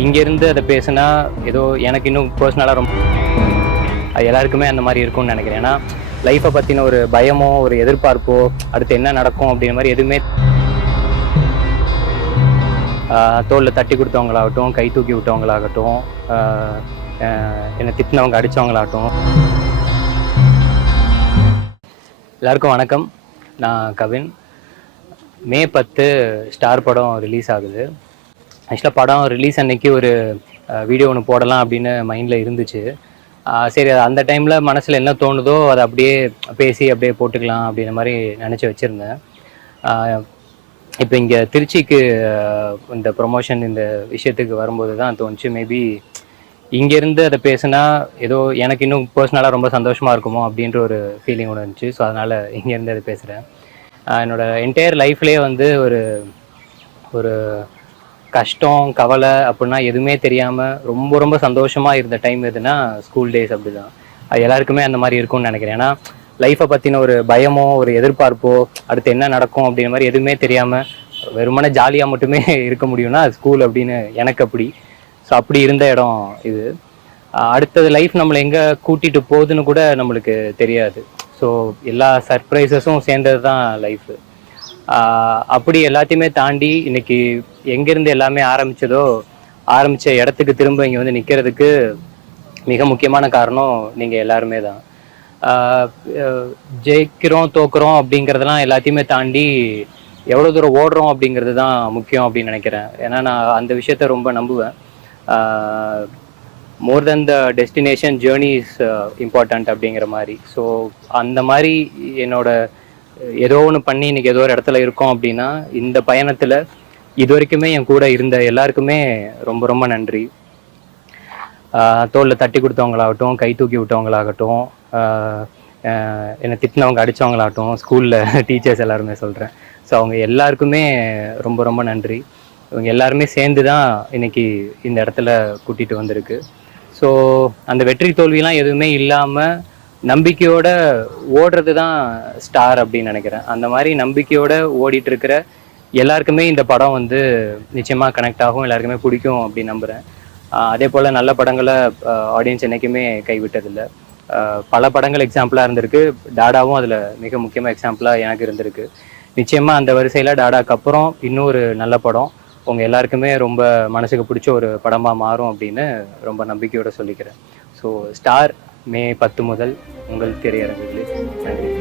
இங்கேருந்து அதை பேசுனா ஏதோ எனக்கு இன்னும் பர்சனலாக ரொம்ப அது எல்லாருக்குமே அந்த மாதிரி இருக்கும்னு நினைக்கிறேன். ஏன்னா லைஃப்பை பற்றின ஒரு பயமோ ஒரு எதிர்பார்ப்போ அடுத்து என்ன நடக்கும் அப்படிங்கிற மாதிரி எதுவுமே தோளில் தட்டி கொடுத்தவங்களாகட்டும், கை தூக்கி விட்டவங்களாகட்டும், என்னை திட்டினவங்க அடித்தவங்களாகட்டும். எல்லாருக்கும் வணக்கம். நான் கவின். மே 10 ஸ்டார் படம் ரிலீஸ் ஆகுது. ஆக்சுவலாக படம் ரிலீஸ் அன்னைக்கு ஒரு வீடியோ ஒன்று போடலாம் அப்படின்னு மைண்டில் இருந்துச்சு. சரி, அந்த டைமில் மனசில் என்ன தோணுதோ அதை அப்படியே பேசி அப்படியே போட்டுக்கலாம் அப்படின்ற மாதிரி நினச்சி வச்சுருந்தேன். இப்போ இங்கே திருச்சிக்கு இந்த ப்ரொமோஷன் இந்த விஷயத்துக்கு வரும்போது தான் தோணுச்சு, மேபி இங்கேருந்து அதை பேசுனா ஏதோ எனக்கு இன்னும் பர்சனலாக ரொம்ப சந்தோஷமாக இருக்குமோ அப்படின்ற ஒரு ஃபீலிங் ஒன்று இருந்துச்சு. ஸோ அதனால் இங்கேருந்து அதை பேசுகிறேன். என்னோடய என்டையர் லைஃப்லேயே வந்து ஒரு ஒரு கஷ்டம் கவலை அப்படின்னா எதுவுமே தெரியாமல் ரொம்ப ரொம்ப சந்தோஷமாக இருந்த டைம் எதுனா ஸ்கூல் டேஸ். அப்படி தான் அது எல்லாருக்குமே அந்த மாதிரி இருக்கும்னு நினைக்கிறேன். ஏன்னா லைஃப்பை பற்றின ஒரு பயமோ ஒரு எதிர்பார்ப்போ அடுத்து என்ன நடக்கும் அப்படிங்கிற மாதிரி எதுவுமே தெரியாமல் வெறுமனே ஜாலியாக மட்டுமே இருக்க முடியும்னா ஸ்கூல் அப்படின்னு எனக்கு அப்படி. ஸோ அப்படி இருந்த இடம் இது. அடுத்தது லைஃப் நம்மளை எங்கே கூட்டிகிட்டு போகுதுன்னு கூட நம்மளுக்கு தெரியாது. ஸோ எல்லா சர்ப்ரைசஸும் சேர்ந்தது தான் லைஃபு. அப்படி எல்லாத்தையுமே தாண்டி இன்னைக்கு எங்கேருந்து எல்லாமே ஆரம்பித்த இடத்துக்கு திரும்ப இங்கே வந்து நிற்கிறதுக்கு மிக முக்கியமான காரணம் நீங்கள் எல்லாருமே தான். ஜெயிக்கிறோம் தோக்குறோம் அப்படிங்கிறதெல்லாம் எல்லாத்தையுமே தாண்டி எவ்வளோ தூரம் ஓடுறோம் அப்படிங்கிறது தான் முக்கியம் அப்படின்னு நினைக்கிறேன். ஏன்னா நான் அந்த விஷயத்த ரொம்ப நம்புவேன். More than the destination journey is important அப்படிங்கிற மாதிரி. ஸோ அந்த மாதிரி என்னோட ஏதோ ஒன்று பண்ணி இன்னைக்கு ஏதோ ஒரு இடத்துல இருக்கோம் அப்படின்னா இந்த பயணத்தில் இது வரைக்குமே என் கூட இருந்த எல்லாருக்குமே ரொம்ப ரொம்ப நன்றி. தோளில் தட்டி கொடுத்தவங்களாகட்டும், கை தூக்கி விட்டவங்களாகட்டும், என்னை திட்டினவங்க அடித்தவங்களாகட்டும், ஸ்கூலில் டீச்சர்ஸ் எல்லாருமே சொல்கிறேன். ஸோ அவங்க எல்லாருக்குமே ரொம்ப ரொம்ப நன்றி. இவங்க எல்லாருமே சேர்ந்து தான் இன்னைக்கு இந்த இடத்துல கூட்டிகிட்டு வந்திருக்கு. ஸோ அந்த வெற்றி தோல்விலாம் எதுவுமே இல்லாமல் நம்பிக்கையோட ஓடுறது தான் ஸ்டார் அப்படின்னு நினைக்கிறேன். அந்த மாதிரி நம்பிக்கையோட ஓடிட்டு இருக்கிற எல்லாருக்குமே இந்த படம் வந்து நிச்சயமாக கனெக்ட் ஆகும், எல்லாருக்குமே பிடிக்கும் அப்படின்னு நம்புகிறேன். அதே போல் நல்ல படங்களை ஆடியன்ஸ் என்றைக்குமே கைவிட்டதில்லை. பல படங்கள் எக்ஸாம்பிளாக இருந்திருக்கு. டாடாவும் அதில் மிக முக்கியமாக எக்ஸாம்பிளாக எனக்கு இருந்திருக்கு. நிச்சயமாக அந்த வரிசையில் டாடாக்கு அப்புறம் இன்னும் ஒரு நல்ல படம் உங்கள் எல்லாருக்குமே ரொம்ப மனசுக்கு பிடிச்ச ஒரு படமாக மாறும் அப்படின்னு ரொம்ப நம்பிக்கையோடு சொல்லிக்கிறேன். ஸோ ஸ்டார் மே 10 முதல் உங்கள் திரையரங்குகளில். நன்றி.